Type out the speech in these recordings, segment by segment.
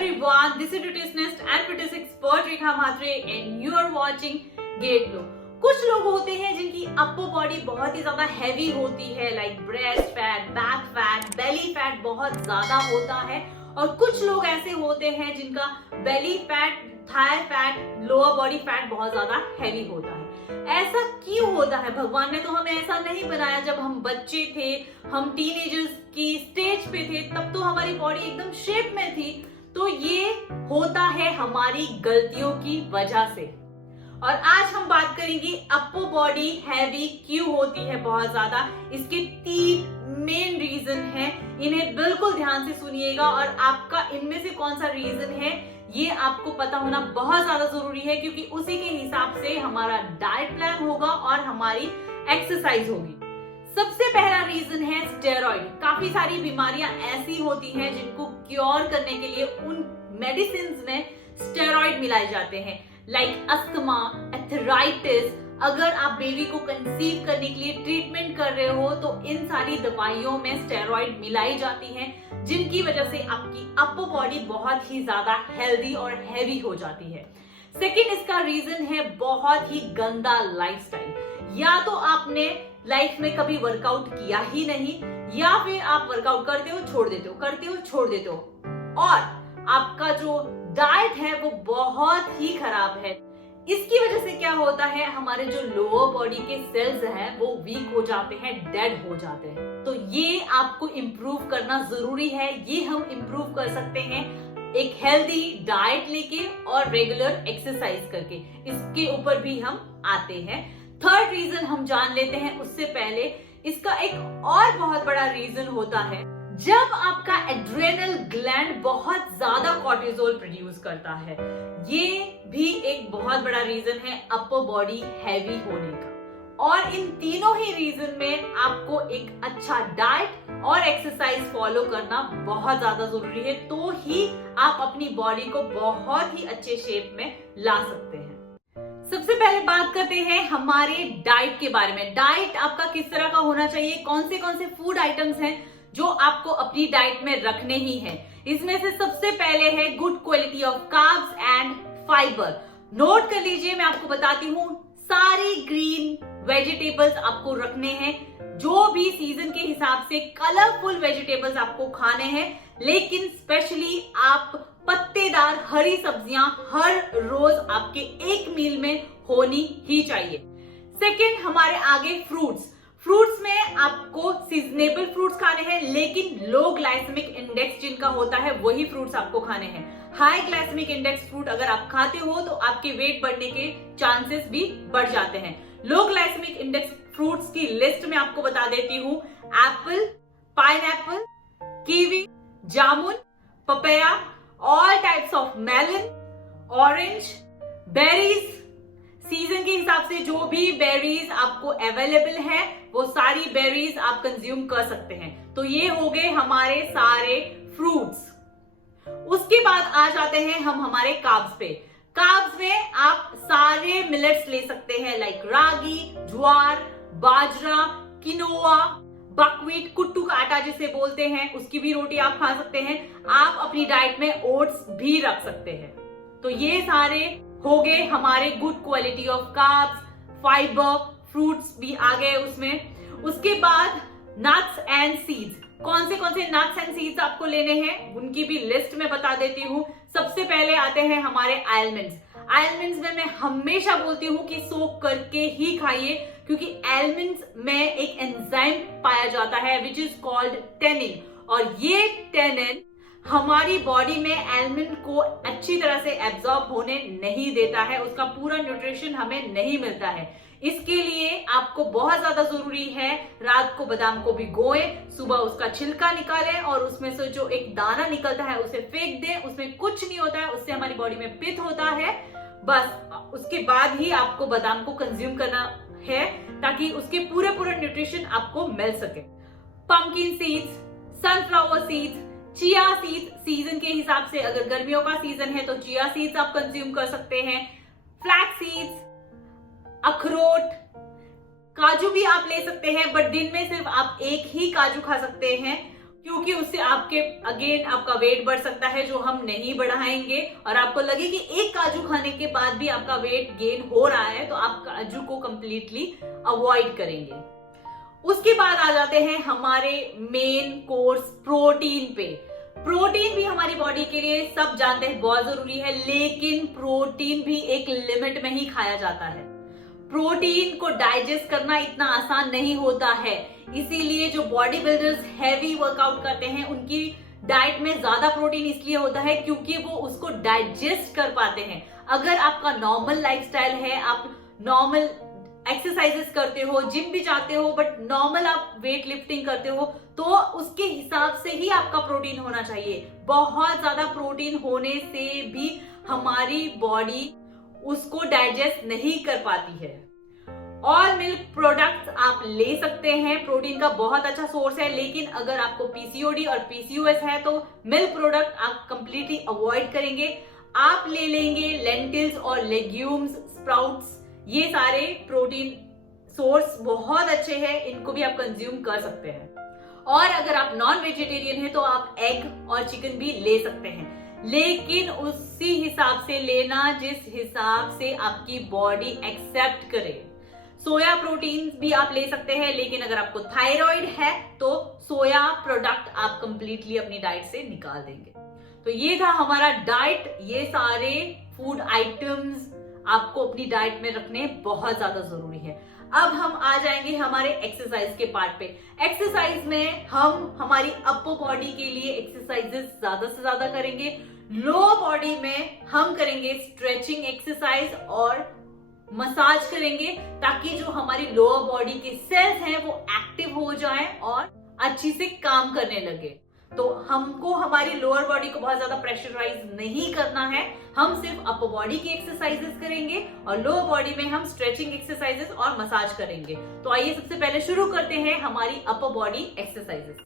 everyone, this is nutritionist and fitness expert Rekha Mhatre and you are watching Gate Glow। कुछ लोग होते हैं जिनकी अपर बॉडी बहुत ही ज्यादा हैवी होती है, like breast fat, back fat, belly fat बहुत ज्यादा होता है, और कुछ लोग ऐसे होते हैं जिनका belly fat, Thai fat, lower body fat बहुत ज्यादा हैवी होता है। ऐसा क्यों होता है? भगवान ने तो हमें ऐसा नहीं बनाया। जब हम बच्चे थे, हम टीनेजर्स की स्टेज पे थे, तब तो हमारी बॉडी एकदम शेप में थी। तो ये होता है हमारी गलतियों की वजह से। और आज हम बात करेंगे अपर बॉडी हैवी क्यों होती है बहुत ज्यादा। इसके 3 मेन रीजन हैं, इन्हें बिल्कुल ध्यान से सुनिएगा और आपका इनमें से कौन सा रीजन है ये आपको पता होना बहुत ज्यादा जरूरी है, क्योंकि उसी के हिसाब से हमारा डाइट प्लान होगा और हमारी एक्सरसाइज होगी। सबसे पहला रीजन है स्टेरॉइड। काफी सारी बीमारियां ऐसी होती हैं जिनको क्योर करने के लिए उन मेडिसिन में स्टेरॉइड मिलाए जाते हैं, लाइक अस्थमा, एथराइटिस। अगर आप बेबी को कंसीव करने के लिए ट्रीटमेंट कर रहे हो तो इन सारी दवाइयों में स्टेरॉइड मिलाई जाती हैं, जिनकी वजह से आपकी अपर बॉडी बहुत ही ज्यादा हेल्दी और हैवी हो जाती है। सेकेंड इसका रीजन है बहुत ही गंदा लाइफस्टाइल। या तो आपने लाइफ में कभी वर्कआउट किया ही नहीं, या फिर आप वर्कआउट करते हो छोड़ देते हो, करते हो छोड़ देते हो, और आपका जो डाइट है वो बहुत ही खराब है। इसकी वजह से क्या होता है, हमारे जो लोअर बॉडी के सेल्स हैं वो वीक हो जाते हैं, डेड हो जाते हैं। तो ये आपको इम्प्रूव करना जरूरी है। ये हम इम्प्रूव कर सकते हैं एक हेल्दी डाइट लेके और रेगुलर एक्सरसाइज करके। इसके ऊपर भी हम आते हैं। थर्ड रीजन हम जान लेते हैं, उससे पहले इसका एक और बहुत बड़ा रीजन होता है जब आपका एड्रेनल ग्लैंड बहुत ज्यादा कॉर्टिसोल प्रोड्यूस करता है। ये भी एक बहुत बड़ा रीजन है अपर बॉडी हैवी होने का। और इन तीनों ही रीजन में आपको एक अच्छा डाइट और एक्सरसाइज फॉलो करना बहुत ज्यादा जरूरी है, तो ही आप अपनी बॉडी को बहुत ही अच्छे शेप में ला सकते हैं। सबसे पहले बात करते हैं हमारे डाइट के बारे में। डाइट आपका किस तरह का होना चाहिए, कौन से फूड आइटम्स हैं जो आपको अपनी डाइट में रखने ही हैं। इसमें से सबसे पहले है good quality of carbs and fibre. Note कर लीजिए, मैं आपको बताती हूँ, सारी ग्रीन वेजिटेबल्स आपको रखने हैं। जो भी सीजन के हिसाब से कलरफुल वेजिटेबल्स आपको खाने हैं, लेकिन स्पेशली आप पत्तेदार हरी सब्जियां हर रोज आपके एक मील में होनी ही चाहिए। सेकंड, हमारे आगे फ्रूट्स में आपको सीजनेबल फ्रूट्स खाने हैं, लेकिन लो ग्लाइसेमिक इंडेक्स जिनका होता है वही फ्रूट्स आपको खाने हैं। हाई ग्लाइसेमिक इंडेक्स फ्रूट अगर आप खाते हो तो आपके वेट बढ़ने के चांसेस भी बढ़ जाते हैं। लो ग्लाइसेमिक इंडेक्स फ्रूट्स की लिस्ट में आपको बता देती हूं, apple, pineapple, kiwi, jamun, papaya, all types of melon, orange, berries. Season के हिसाब से जो भी बेरीज आपको अवेलेबल है वो सारी बेरीज आप कंज्यूम कर सकते हैं। तो ये हो गए हमारे सारे फ्रूट्स। उसके बाद आ जाते हैं हम हमारे कार्ब्स पे। कार्ब्स में आप सारे मिलेट्स ले सकते हैं, लाइक रागी, ज्वार, बाजरा, किनोआ, बकव्हीट, कुट्टू का आटा जिसे बोलते हैं, उसकी भी रोटी आप खा सकते हैं। आप अपनी डाइट में ओट्स भी रख सकते हैं। तो ये सारे हो गए हमारे good quality of carbs, fibre, fruits भी आ गए उसमें। उसके बाद नट्स एंड सीड्स। कौन से नट्स एंड सीड्स आपको लेने हैं उनकी भी लिस्ट में बता देती हूँ। सबसे पहले आते हैं हमारे आलमंड्स। आलमंड्स में मैं हमेशा बोलती हूँ कि सोक करके ही खाइए, क्योंकि आलमंड्स में एक एंजाइम पाया जाता है विच इज कॉल्ड टेनिन, और ये टेनिन हमारी बॉडी में आलमंड को अच्छी तरह से एब्जॉर्ब होने नहीं देता है, उसका पूरा न्यूट्रिशन हमें नहीं मिलता है। इसके लिए आपको बहुत ज्यादा जरूरी है रात को बादाम को भिगोएं, सुबह उसका छिलका निकालें और उसमें से जो एक दाना निकलता है उसे फेंक दें। उसमें कुछ नहीं होता है, उससे हमारी बॉडी में पित्त होता है। बस उसके बाद ही आपको बादाम को कंज्यूम करना है, ताकि उसके पूरे न्यूट्रिशन आपको मिल सके। Pumpkin seeds, sunflower seeds, chia seeds, season के हिसाब से अगर गर्मियों का सीजन है तो चिया सीड्स आप कंज्यूम कर सकते हैं। फ्लैक्स सीड्स, अखरोट, काजू भी आप ले सकते हैं, बट दिन में सिर्फ आप एक ही काजू खा सकते हैं। क्योंकि उससे आपके अगेन आपका वेट बढ़ सकता है जो हम नहीं बढ़ाएंगे, और आपको लगे कि एक काजू खाने के बाद भी आपका वेट गेन हो रहा है तो आप काजू को कंप्लीटली अवॉइड करेंगे। उसके बाद आ जाते हैं हमारे मेन कोर्स प्रोटीन पे। प्रोटीन भी हमारी बॉडी के लिए सब जानते हैं बहुत जरूरी है, लेकिन प्रोटीन भी एक लिमिट में ही खाया जाता है। प्रोटीन को डाइजेस्ट करना इतना आसान नहीं होता है, इसीलिए जो बॉडी बिल्डर्स हैवी वर्कआउट करते हैं उनकी डाइट में ज्यादा प्रोटीन इसलिए होता है क्योंकि वो उसको डाइजेस्ट कर पाते हैं। अगर आपका नॉर्मल लाइफस्टाइल है, आप नॉर्मल एक्सरसाइजेस करते हो, जिम भी जाते हो, बट नॉर्मल आप वेट लिफ्टिंग करते हो, तो उसके हिसाब से ही आपका प्रोटीन होना चाहिए। बहुत ज्यादा प्रोटीन होने से भी हमारी बॉडी उसको डाइजेस्ट नहीं कर पाती है। ऑल मिल्क प्रोडक्ट्स आप ले सकते हैं, प्रोटीन का बहुत अच्छा सोर्स है, लेकिन अगर आपको पीसीओडी और पीसीओएस है तो मिल्क प्रोडक्ट आप कंप्लीटली अवॉइड करेंगे। आप ले लेंगे लेंटिल्स और लेग्यूम्स, स्प्राउट्स, ये सारे प्रोटीन सोर्स बहुत अच्छे हैं, इनको भी आप कंज्यूम कर सकते हैं। और अगर आप नॉन वेजिटेरियन हैं तो आप एग और चिकन भी ले सकते हैं, लेकिन उसी हिसाब से लेना जिस हिसाब से आपकी बॉडी एक्सेप्ट करे। सोया प्रोटीन भी आप ले सकते हैं, लेकिन अगर आपको थायराइड है तो सोया प्रोडक्ट आप कंप्लीटली अपनी डाइट से निकाल देंगे। तो ये था हमारा डाइट। ये सारे फूड आइटम्स आपको अपनी डाइट में रखने बहुत ज्यादा जरूरी है। अब हम आ जाएंगे हमारे एक्सरसाइज के पार्ट पे। एक्सरसाइज में हम हमारी अपर बॉडी के लिए एक्सरसाइजेस ज्यादा से ज्यादा करेंगे। लोअर बॉडी में हम करेंगे स्ट्रेचिंग एक्सरसाइज और मसाज करेंगे, ताकि जो हमारी लोअर बॉडी के सेल्स हैं वो एक्टिव हो जाएं और अच्छी से काम करने लगे। तो हमको हमारी लोअर बॉडी को बहुत ज्यादा प्रेशराइज नहीं करना है, हम सिर्फ अपर बॉडी की एक्सरसाइजेस करेंगे और लोअर बॉडी में हम स्ट्रेचिंग एक्सरसाइजेस और मसाज करेंगे। तो आइए सबसे पहले शुरू करते हैं हमारी upper body exercises.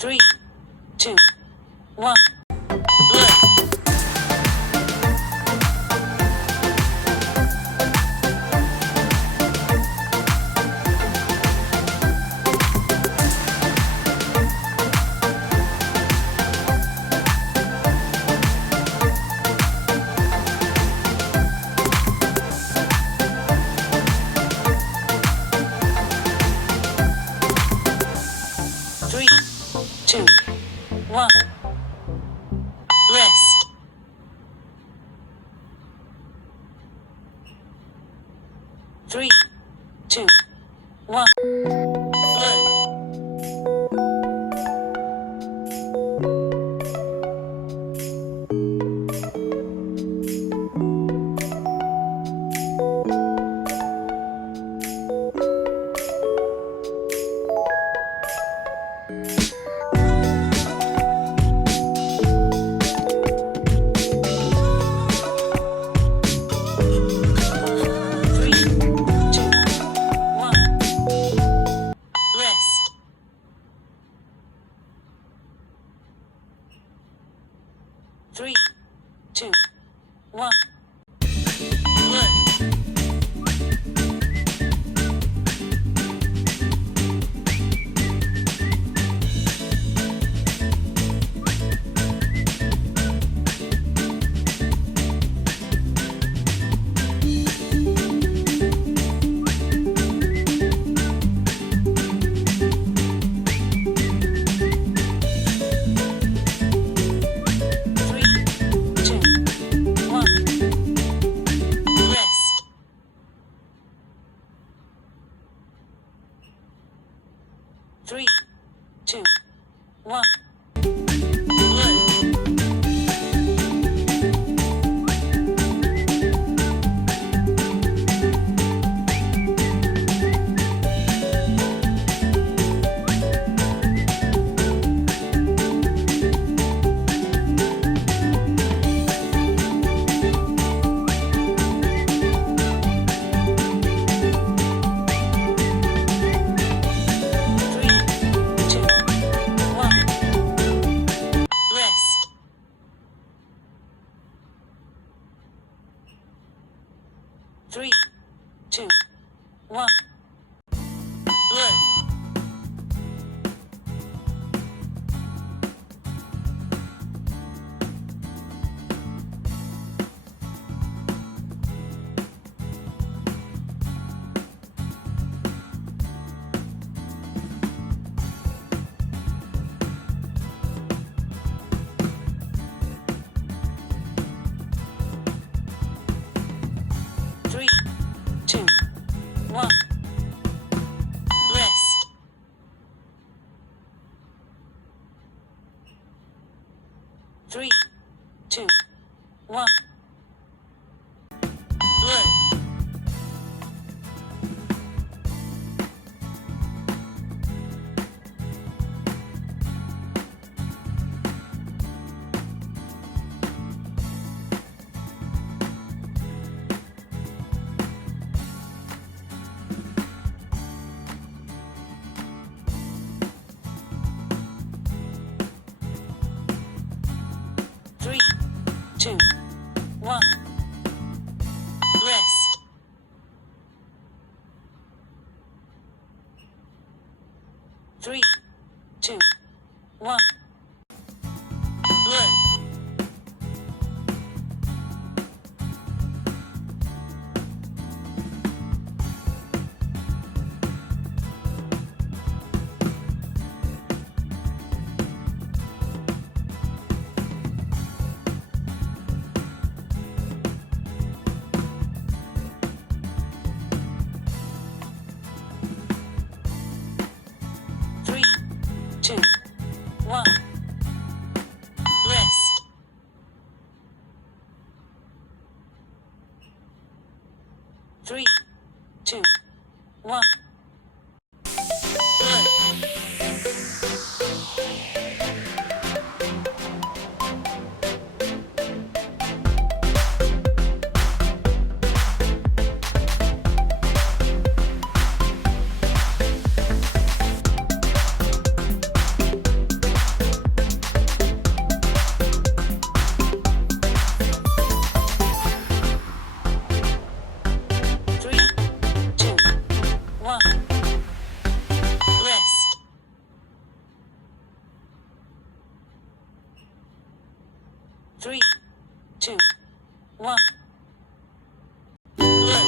Three, two, one. Three, two, one. Rest. Three, two, one. Learn. Three, two, one. Learn. Three, two, one. Learn. 3, 2, 1. Good. 3, 2, 1. Rest. 3, 2, 1. Good. 3, 2, 1. Rest. 3, 2, 1. Good. 3, 2, 1. Rest. 3, 2, 1. Good.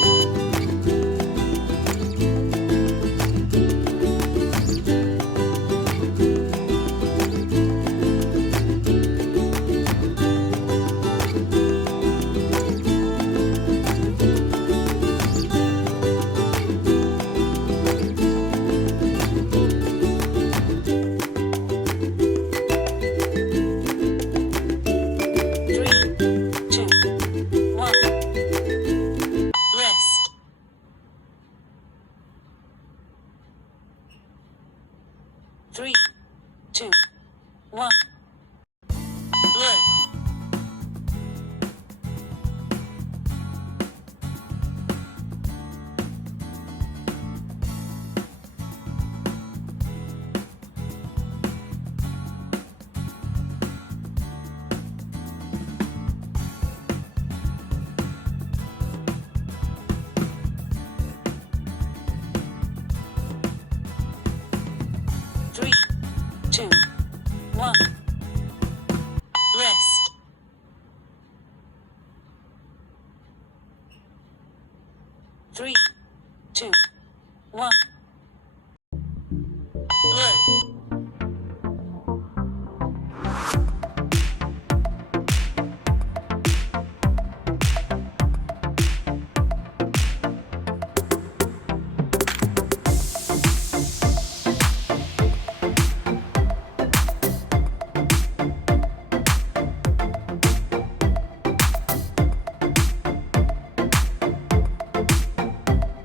3, 2, 1. Rest. 3, 2, 1. Good. 3, 2, 1. Rest. 3, 2, 1. Good.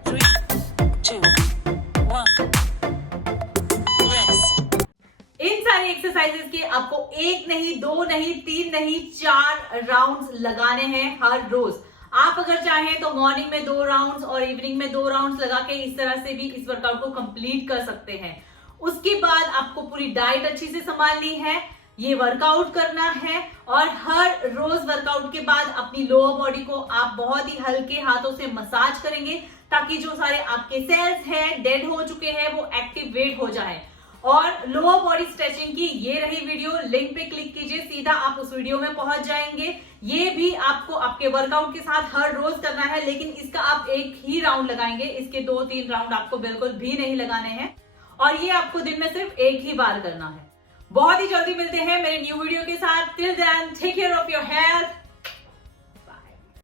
3, 2, 1. Rest. इन सारी exercises के आपको एक नहीं, दो नहीं, तीन नहीं, 4 rounds लगाने हैं हर रोज। आप अगर चाहें तो मॉर्निंग में 2 राउंड्स और इवनिंग में 2 राउंड्स लगा के इस तरह से भी इस वर्कआउट को कंप्लीट कर सकते हैं। उसके बाद आपको पूरी डाइट अच्छी से संभालनी है, ये वर्कआउट करना है और हर रोज वर्कआउट के बाद अपनी लोअर बॉडी को आप बहुत ही हल्के हाथों से मसाज करेंगे ताकि जो सारे आपके सेल्स हैं डेड हो चुके हैं वो एक्टिवेट हो जाए। और लोअर बॉडी स्ट्रेचिंग की ये रही वीडियो, लिंक पे क्लिक कीजिए, सीधा आप उस वीडियो में पहुंच जाएंगे। ये भी आपको आपके वर्कआउट के साथ हर रोज करना है, लेकिन इसका आप एक ही राउंड लगाएंगे, इसके 2-3 राउंड आपको बिल्कुल भी नहीं लगाने हैं और ये आपको दिन में सिर्फ एक ही बार करना है। बहुत ही जल्दी मिलते हैं मेरे न्यू वीडियो के साथ। Till then take care of your health.